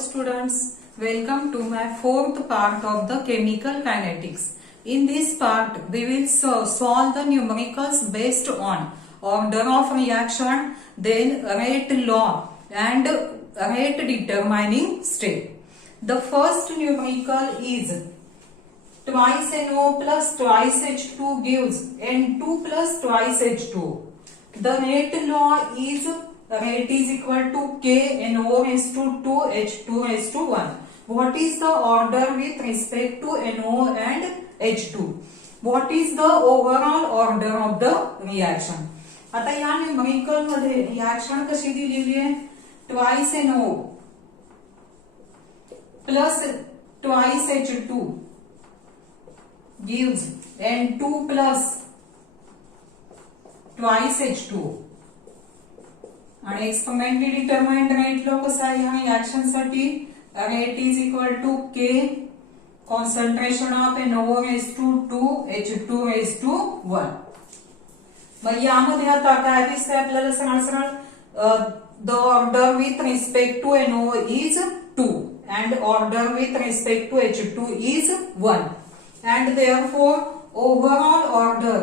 students, welcome to my fourth part of the chemical kinetics. In this part, we will solve the numericals based on order of reaction, then rate law and rate determining state. The first numerical is twice NO plus twice H2 gives N2 plus twice H2. The rate law is rate is equal to K NO raised to 2 H2 raised to 1. What is the order with respect to NO and H2? What is the overall order of the reaction? आता या न्यूमेरिकल मध्ये रिएक्शन कशी दिलेली आहे twice NO plus twice H2 gives N2 plus twice H2 आणि experimentally determined rate law कसा आहे या रिएक्शन साठी rate is equal to K concentration of NO raise to 2 H2 raise to 1. मग यामध्ये आता काय दिसतंय आपल्याला सरळ सरळ the order with respect to NO is 2 and order with respect to H2 is 1 and therefore overall order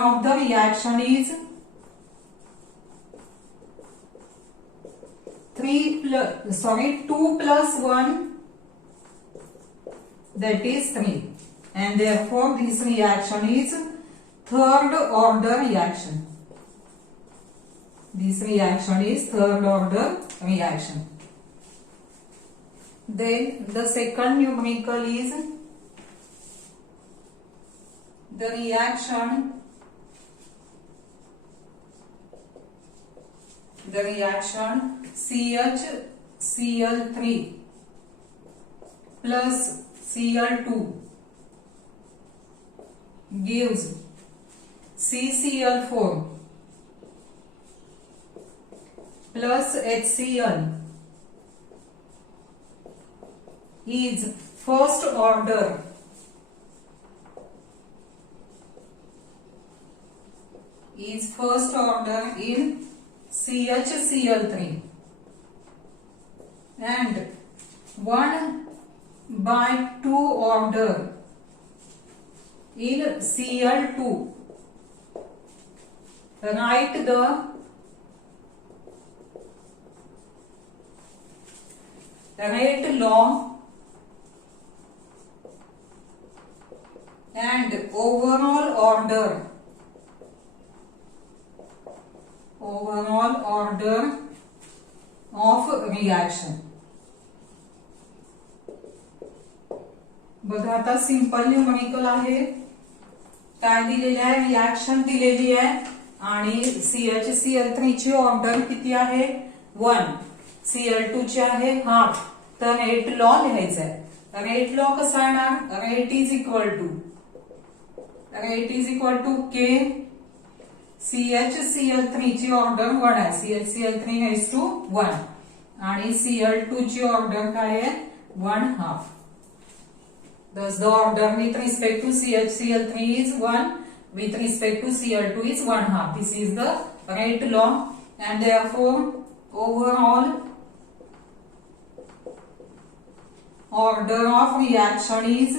of the reaction is 2 plus 1, that is 3, and therefore this reaction is third order reaction. This reaction is third order reaction. Then the second numerical is the reaction CHCl3 plus Cl2 gives CCl4 plus HCl is first order in CHCl3 and 1/2 order in Cl2. Write the rate law and overall order of reaction. बघा आता simple numerical आहे काय दिलेले आहे रिएक्शन दिलेली आहे आणि CHCl3 ची ऑर्डर किती आहे 1 Cl2 ची आहे हाफ तर रेट लॉ लिहायचा आहे रेट लॉ कसा येणार rate is equal to K CHCl3 ची ऑर्डर 1 आहे CHCl3 raised to 1 आणि Cl2 ची ऑर्डर काय आहे 1/2. Thus the order with respect to CHCl3 is 1, with respect to Cl2 is 1/2. This is the rate law and therefore overall order of reaction is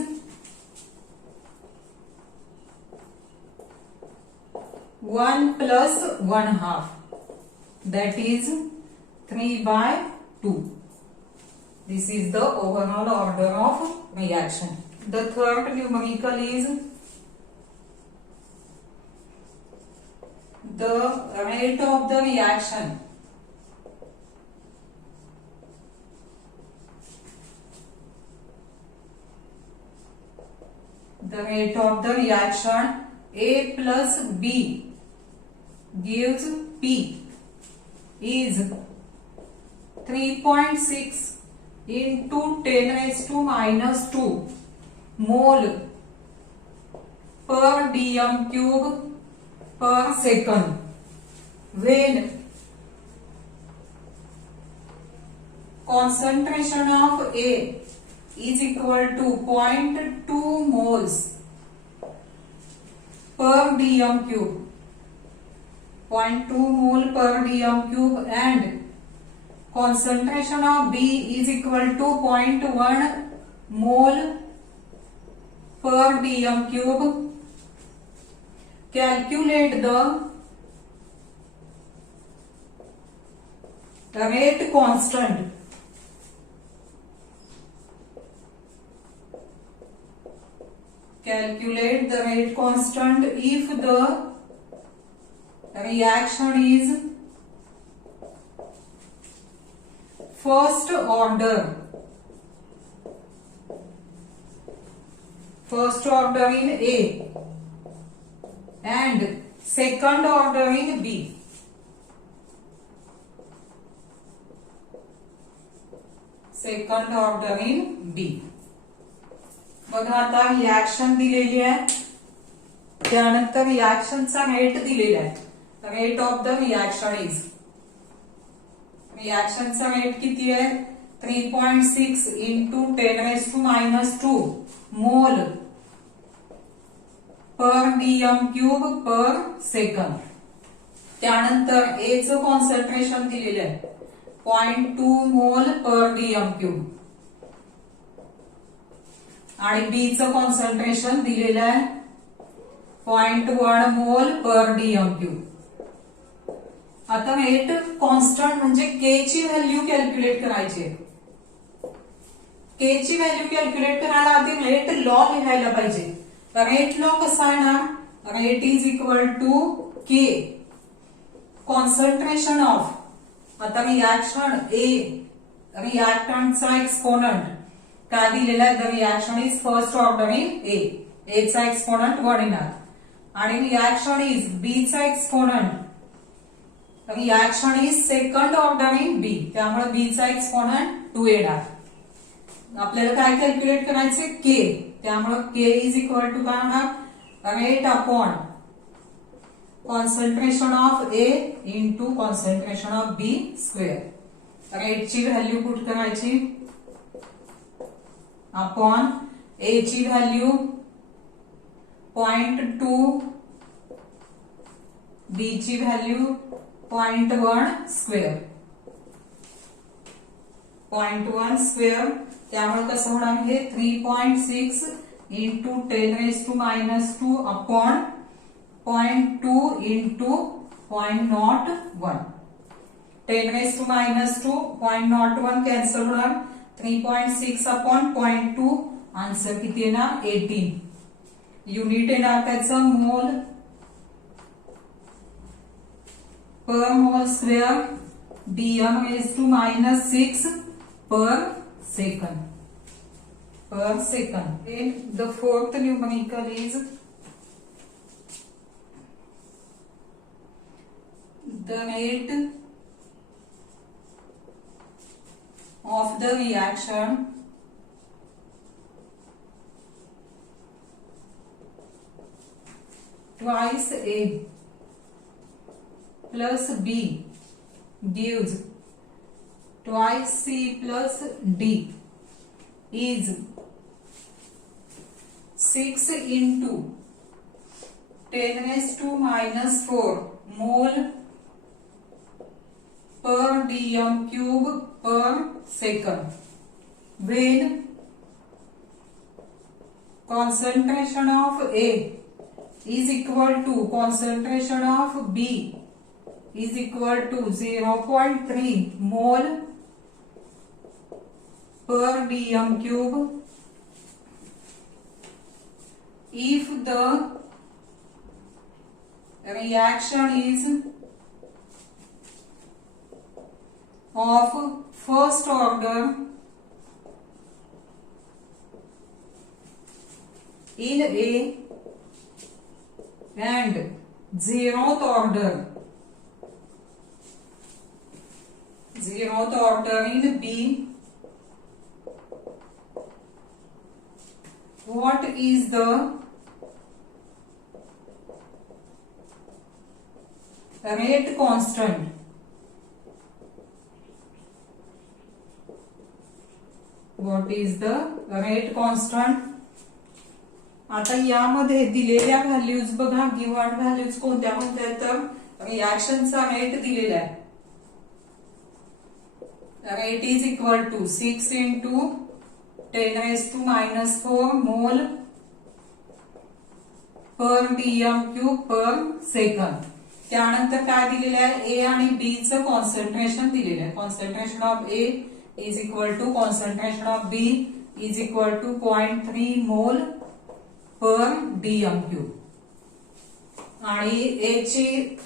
1 plus 1/2, that is 3/2. This is the overall order of reaction. The third numerical is the rate of the reaction. The rate of the reaction A plus B gives P is 3.6 into 10 raised to minus 2 mole per dm cube per second when concentration of A is equal to 0.2 moles per dm cube 0.2 mole per dm cube and concentration of B is equal to 0.1 mole per dm cube. Calculate the rate constant. Calculate the rate constant if the reaction is first order in A and second order in B. Second order in B. बघा आता रिएक्शन दिलेली आहे, त्यानंतर रिएक्शनचा rate दिलेला आहे. Rate of the reaction is, रिएक्शनचा rate किती आहे 3.6 इंटू 10⁻⁻² मोल पर डीएम क्यूब पर सेकंद. त्यानंतर ए चं कॉन्सन्ट्रेशन दिलेलं आहे 0.2 मोल पर डीएम क्यूब आणि बी चं कॉन्सन्ट्रेशन दिलेलं आहे 0.1 मोल पर डीएम क्यूब. आता रेट कॉन्स्टंट म्हणजे के ची व्हॅल्यू कॅल्क्युलेट करायची. के ची व्हॅल्यू कॅल्क्युलेट करायला आधी रेट लॉ लिहायला पाहिजे. रेट लॉ कसा येणार, रेट इज इक्वल टू के कॉन्सन्ट्रेशन ऑफ, आता रिएक्शन ए रिएक्टंटचा एक्सपोनंट काय दिलेला आहे, the reaction is first order in A, A चा एक्सपोनंट 1 येणार आणि रिएक्शन इज बी चा exponent, reaction is second order in B, त्यामुळे बी चा एक्सपोनंट 2 येणार. आपल्याला काय कॅल्क्युलेट करायचे के, त्यामुळे के इज इक्वल टू काय होणार rate upon concentration of A into concentration of B square. रेटची व्हॅल्यू पुट करायची अपॉन ए ची व्हॅल्यू 0.2, बी ची व्हॅल्यू 0.1 स्क्वेअर, 0.1 स्क्वेअर. त्यामुळे कसं होणार हे 3.6 इंटू 10⁻⁻² अपॉन 0.2 इंटू 0.01. 10⁻⁻² 0.01 कॅन्सल होणार, 3.6 अपॉन 0.2, आन्सर किती येणार 18. युनिट येणार त्याचं मोल पर मोल square dm⁻⁻6 per second. And the fourth numerical is the rate of the reaction twice A plus B gives twice C plus D is 6 into 10⁻⁻4 mole per dm cube per second when concentration of A is equal to concentration of B is equal to 0.3 mole per dm cube if the reaction is of first order in A and zeroth order in B. What is the rate constant? What is the rate constant? आता यामध्ये दिलेल्या व्हॅल्यूज बघा, given values कोणत्या कोणत्या, तर रिॲक्शनचा rate दिलेला आहे. Rate is equal to 6 into 10⁻⁻⁴ mole per dm cube per second. त्यानंतर काय दिलेलं आहे, ए आणि बी चं कॉन्सन्ट्रेशन दिलेलं आहे. Concentration of A is equal to concentration of B is equal to 0.3 mole per dm cube. आणि ए ची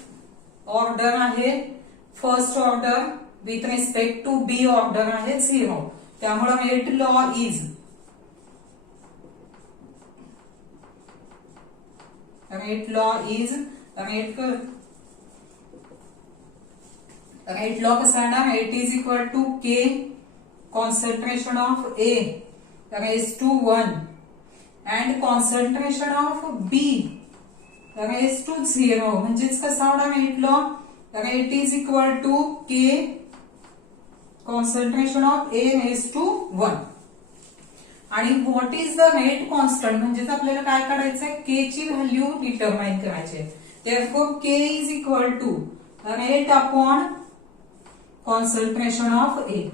ऑर्डर आहे first order, with respect to B order आहे 0. त्यामुळे rate law is rate law कसा आहे ना, रेट इज इक्वल टू के concentration of A raise to 1 and concentration of B raise to 0. म्हणजेच कसा होणार rate law, rate is equal to के concentration of A raise to 1. आणि what is the rate constant, म्हणजेच आपल्याला काय काढायचंय, के ची व्हॅल्यू डिटरमाइन करायची. Therefore K is equal to rate upon concentration of A.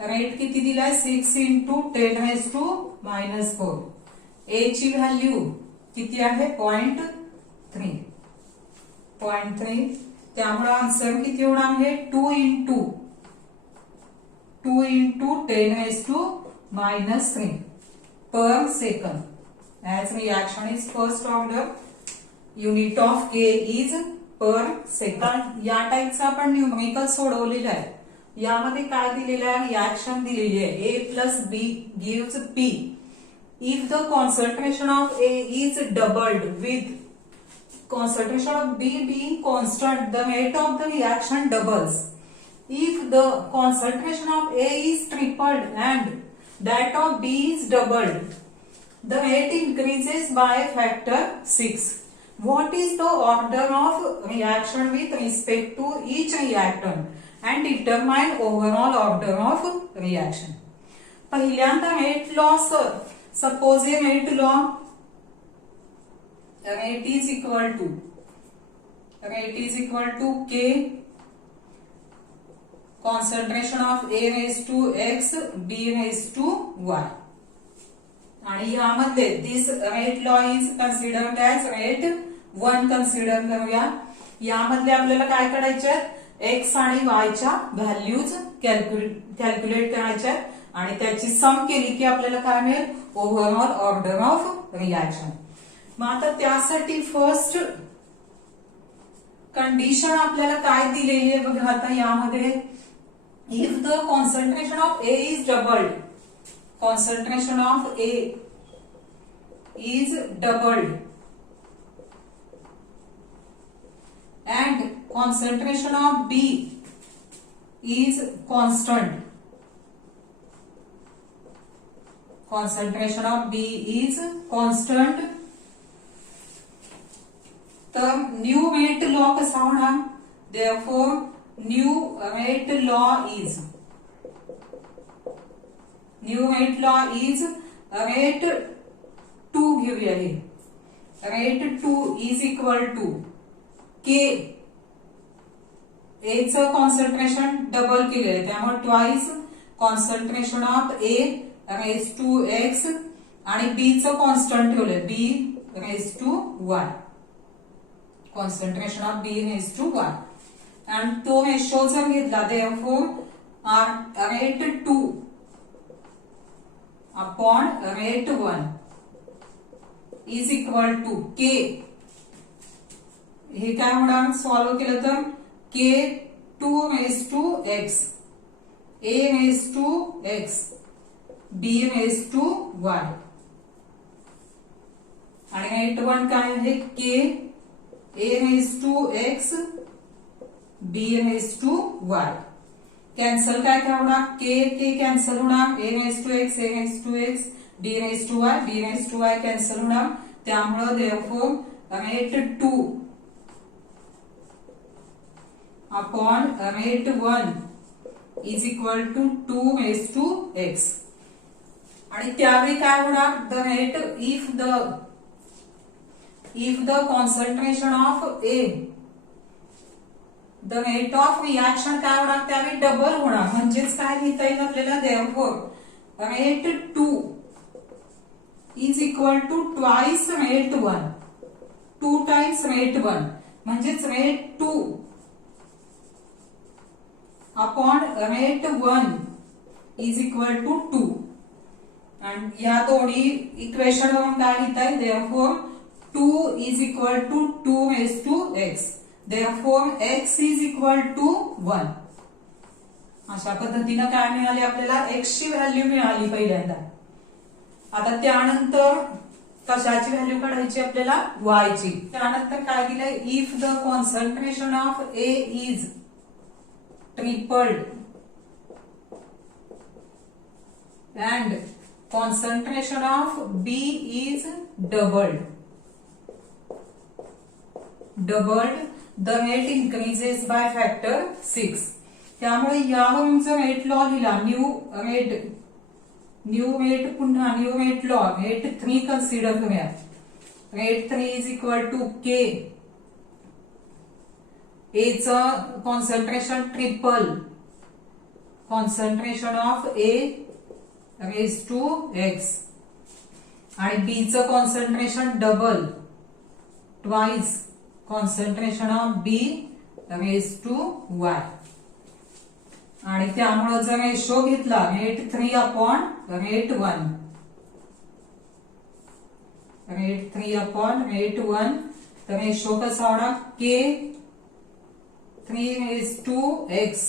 Rate किती दिलाय, 6 into 10⁻⁻⁴. ए ची व्हॅल्यू किती आहे, 0.3. त्यामुळे आन्सर किती होणार आहे, 2 into 10⁻⁻³ per second. As reaction is first order, unit of K is per second. या टाइपचा आपण न्यूमरिकल सोडवलेला आहे. यामध्ये काय दिलेलं आहे, रिएक्शन दिलेली आहे, A plus B gives P. If the concentration of A is doubled with concentration of B being constant, the rate of the reaction doubles. If the concentration of A is tripled and that of B is doubled, the rate increases by a factor 6. What is the order of reaction with respect to each reactant and determine overall order of reaction? पहिल्यांदा rate law, suppose a rate law, rate is equal to K concentration of A raised to X, B raised to Y. आणि यामध्ये this rate law is considered as rate 1 कन्सिडर करूया. यामध्ये आपल्याला काय करायचे, एक्स आणि वाय च्या व्हॅल्यूज कॅल्क्युलेट करायच्या आणि त्याची सम केली की आपल्याला काय मिळेल, ओव्हरऑल ऑर्डर ऑफ रिॲक्शन. मग आता त्यासाठी फर्स्ट कंडिशन आपल्याला काय दिलेली आहे बघा. आता यामध्ये if the concentration of A is doubled, concentration of A is doubled and concentration of B is constant, concentration of B is constant, तर न्यू रेट लॉ कसा होणार, therefore new rate law is rate 2 घेऊया. हे rate 2 is equal to K. A चं concentration double केलेलं, त्यामुळे twice concentration of A raise to X आणि B चं कॉन्स्टंट ठेवलंय, B raise to Y. Concentration of B raise to Y. आणि तो रेशो जर घेतला, therefore rate 2 upon rate 1 is equal to K. हे काय होणार, सॉल्व्ह केलं तर K 2 raise to X, A raise to X, B raise to Y. आणि रेट 1 काय आहे, K A raise to X, B raise to Y. Cancel काय होणार, K कॅन्सल होणार, A raise to X, A raise to X, D raise to Y, D raise to Y cancel होणार. त्यामुळे therefore rate 2 upon rate 1 is equal to 2 raise to X. आणि त्यावेळी काय होणार, the rate if the concentration of A the rate of reaction काय होणार त्यावेळी डबल होणार, म्हणजेच काय लिहिता येईल आपल्याला, therefore rate 2 is equal to twice rate 1, 2 times rate 1, म्हणजेच rate 2 upon rate 1 is equal to 2. आणि या दोन्ही इक्वेशन वरून काय लिहिता येईल, therefore 2 is equal to 2 raise to x, therefore x is equal to 1. अशा पद्धतीनं काय मिळाली आपल्याला, x ची व्हॅल्यू मिळाली पहिल्यांदा. आता त्यानंतर कशाची व्हॅल्यू काढायची आपल्याला, y ची. त्यानंतर काय दिलंय, if the concentration of A is tripled and concentration of B is doubled, the rate increases by factor 6. त्यामुळे यावरून जर रेट लॉ लिहिला, न्यू रेट पुन्हा new rate law, rate 3 consider करूया. Rate 3 is equal to K, A चं concentration triple, concentration of A raise to x, आणि B चं concentration double, twice concentration of B raise to y. आणि त्यामुळे जर ratio घेतला rate 3 upon rate 1, rate 3 upon rate 1, तर ratio कसा होणार, K 3 raise to x,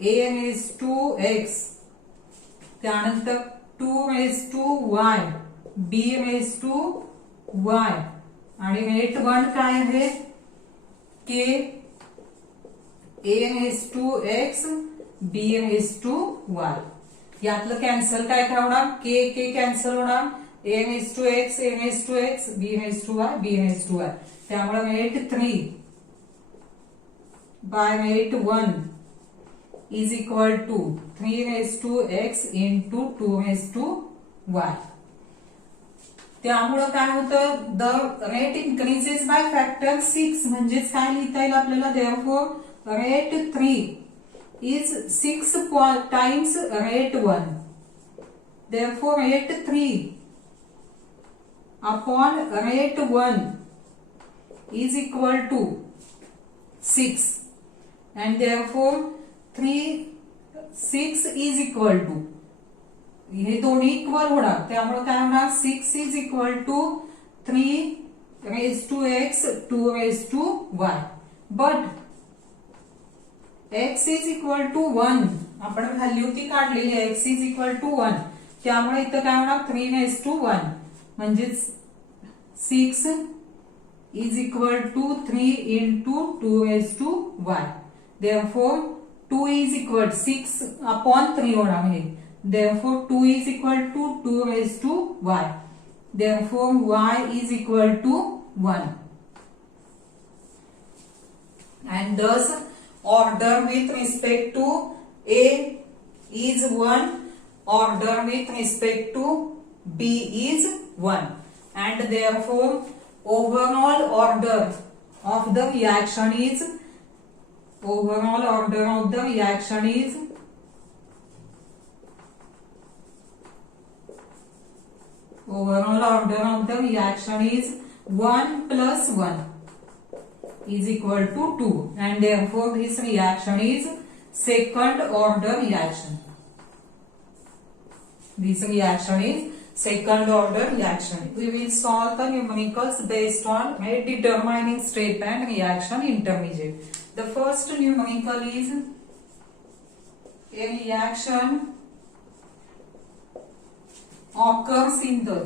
A raise to x, त्यानंतर 2 raise to y, B raise to y, आणि rate 1 काय आहे, K A raise to x, B raise to y. यातलं cancel काय होणार, K कॅन्सल होणार, A raise to x, A raise to x, B raise to y, B raise to y. त्यामुळे rate 3 by rate 1 is equal to 3 raised to x into 2 raised to y. त्यामुळे काय होतं, the rate increases by factor 6, म्हणजेच काय लिहिता येईल आपल्याला, therefore rate 3 is 6 times rate 1, therefore rate 3 upon rate 1 is equal to 6, and therefore 6 is equal to, हे दोन्ही इक्वल होणार, त्यामुळे काय होणार, 6 is equal to 3 raise to x, 2 raise to y. But x is equal to 1, आपण व्हॅल्यू ती काढलेली आहे, x इज इक्वल टू 1, त्यामुळे इथं काय होणार, 3 रेज टू 1, म्हणजेच 6 is equal to 3 into 2 raise to y. Therefore 2 is equal 6 upon 3 होणार आहे, therefore 2 is equal to 2 raised to y, therefore y is equal to 1. And thus order with respect to A is 1, order with respect to B is 1, and therefore overall order of the reaction is, overall order of the reaction is overall order of the reaction is 1 plus 1 is equal to 2, and therefore this reaction is second order reaction. This reaction is second order reaction. We will solve the numericals based on determining step and reaction intermediate. The first numerical is a reaction occurs in the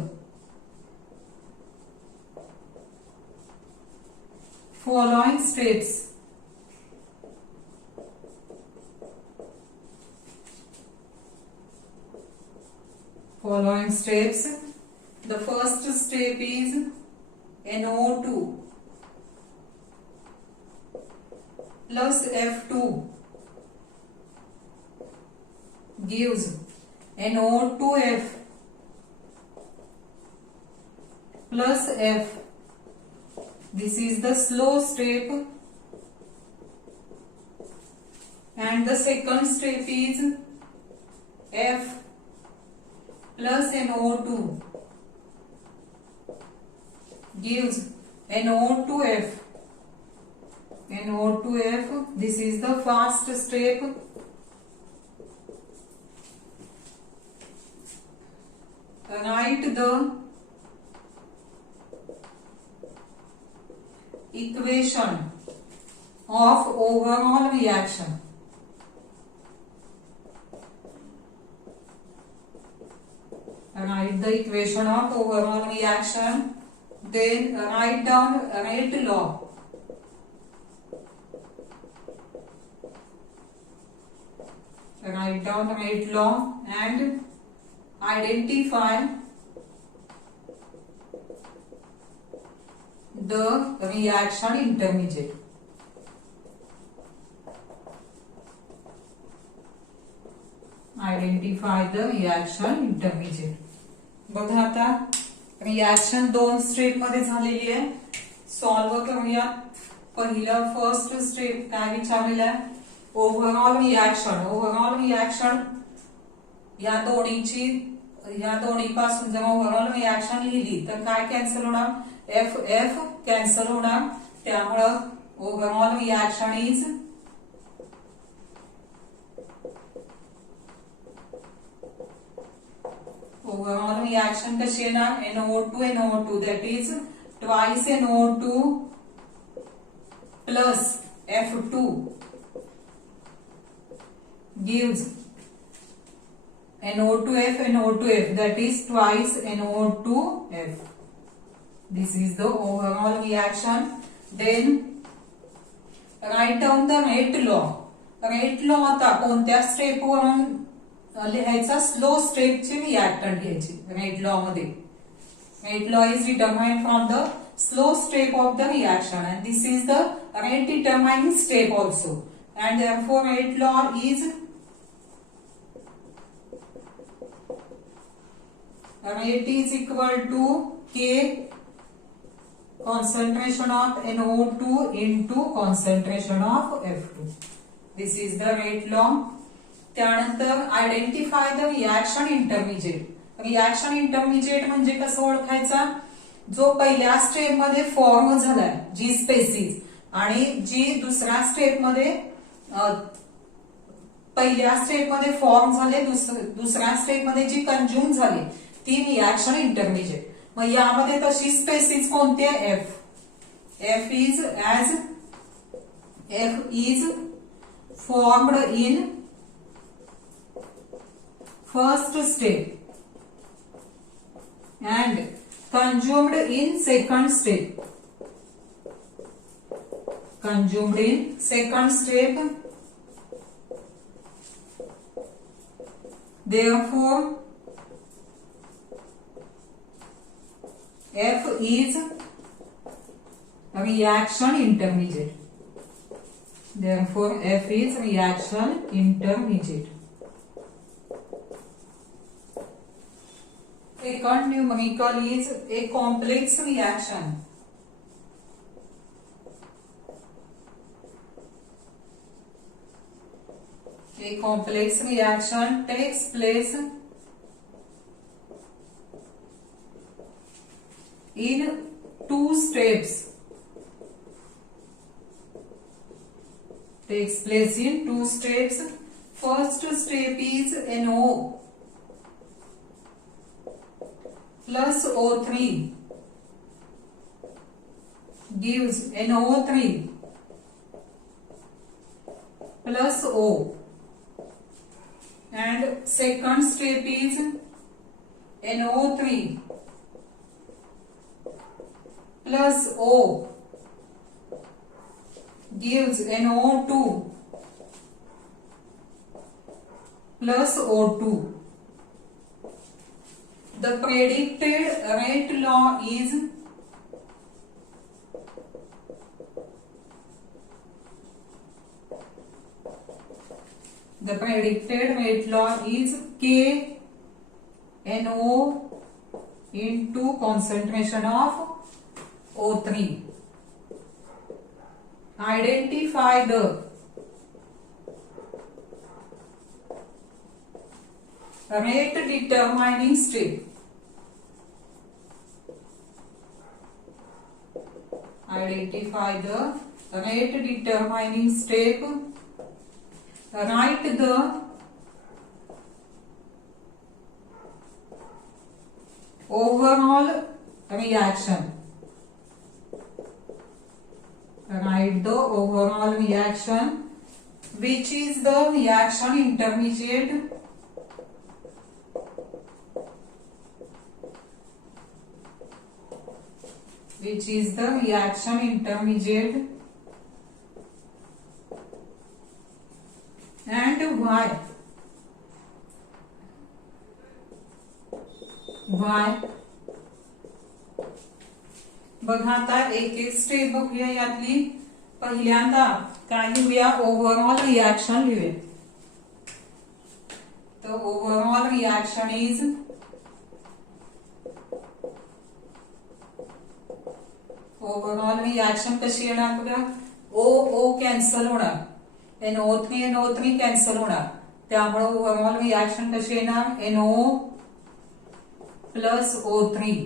following steps. Following steps. The first step is NO2 plus F2 gives NO2F plus F. This is the slow step and the second step is F plus NO2 gives NO2F. NO2F, this is the first step. Write the equation of overall reaction. Write the equation of overall reaction. Then write down rate law. Write down rate law and identify the reaction intermediate. Identify the reaction intermediate. बघा आता रिएक्शन दोन स्टेप मध्ये झालेली आहे. सॉल्व्ह करूया. पहिलं first step काय विचारलेलं आहे? Overall reaction. ओव्हरऑल रिएक्शन या दोन्हीपासून जर ओव्हरऑल रिएक्शन लिहिली तर काय कॅन्सल होणार? एफ एफ कॅन्सल होणार. त्यामुळं overall reaction is overall reaction कशी येणार? NO2 NO2 that is twice NO2 plus F2 gives NO2F NO2F that is twice NO2F. This is the overall reaction. Then write down the rate law. Rate law आता कोणत्या स्टेप वरून लिहायचा? स्लो स्टेपचे रिएक्टंट घ्यायचे rate law मध्ये. Rate law is determined from the slow step of the reaction and this is the rate determining step also and therefore rate law is rate is equal to K concentration of NO2 into concentration of F2. This is the rate law. त्यानंतर identify the reaction intermediate. Reaction intermediate म्हणजे कसं ओळखायचा? जो पहिल्या स्टेप मध्ये फॉर्म झालाय जी स्पेसीज आणि जी दुसऱ्या स्टेप मध्ये पहिल्या स्टेप मध्ये फॉर्म झाले दुसऱ्या स्टेप मध्ये जी कंज्युम झाली ती रिएक्शन इंटरमिजिएट. मग यामध्ये तशी स्पेसीज कोणती आहे? F is formed in first step and consumed in second step. Consumed in second step. Therefore F is reaction intermediate. Therefore F is reaction intermediate. Second numerical is a complex reaction. A complex reaction takes place in two steps. Takes place in two steps. First step is NO plus O3 gives NO3 plus O and second step is NO3 plus O gives NO2 plus O2. The predicted rate law is K NO into concentration of O3. Identify the rate determining step. Identify the rate determining step. Write the overall reaction. Write the overall reaction, which is the reaction intermediate. Which is the reaction intermediate, and why. Why? बघा आता एक एक स्टेप बघूया यातली. पहिल्यांदा काय लिहूया, overall reaction लिहूया. तर overall reaction is overall reaction कशी येणार बघा, ओ ओ कॅन्सल होणार, NO3 कॅन्सल होणार, त्यामुळे ओव्हरऑल रिएक्शन कशी येणार, NO plus O3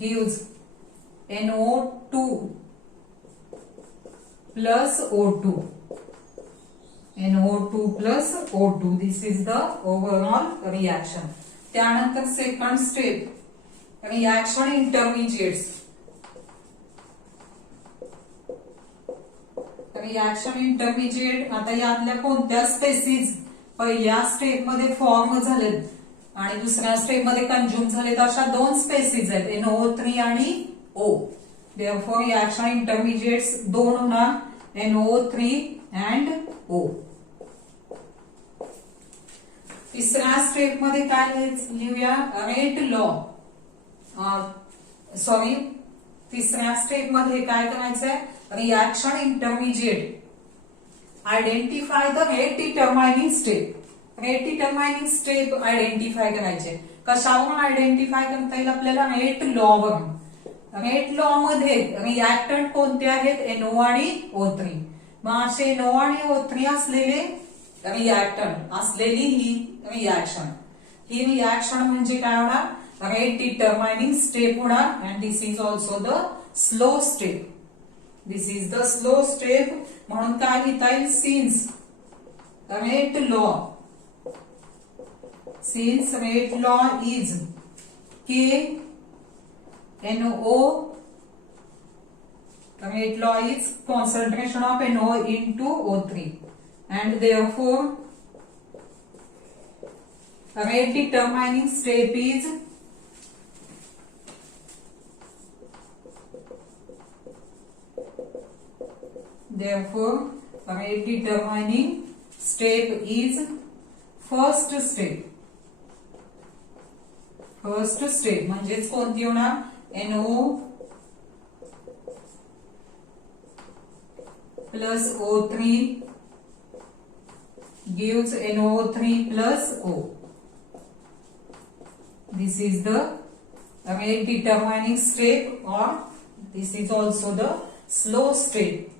gives NO2 plus O2. NO2 plus O2. This is the overall reaction. त्यानंतर second step, reaction intermediates. Reaction intermediate आता यातल्या कोणत्या स्पेसिस पहिल्या स्टेप मध्ये फॉर्म झालेत आणि दुसऱ्या स्टेप मध्ये कंज्युम झालेत, अशा दोन स्पेसिस आहेत, NO3 आणि O. Therefore रिएक्शन इंटरमिजिएट्स दोन होणार, NO3 and O. तिसऱ्या स्टेप मध्ये काय लिहूया, रेट लॉ. सॉरी, तिसऱ्या स्टेप मध्ये काय करायचंय, reaction intermediate. Identify the rate determining step. Rate determining step identify करायचे. कशावरून आयडेंटिफाय करता येईल आपल्याला, रेट लॉ वरून. रेट लॉ मध्ये रिएक्टंट कोणते आहेत, NO आणि O3. मग असे NO आणि O3 असलेले रिएक्टंट असलेली ही रिएक्शन. ही रिएक्शन म्हणजे काय होणार, रेट डिटरमाइनिंग स्टेप होणार. And this is also the slow step. This is the slow step. म्हणून काय लिहिता येईल, since rate law, since rate law is K NO, rate law is concentration of NO into O3, and therefore rate determining step is rate determining step is first step. First step म्हणजेच कोणती होणार, NO plus O3 gives NO3 plus O. This is the rate determining step, or this is also the slow step.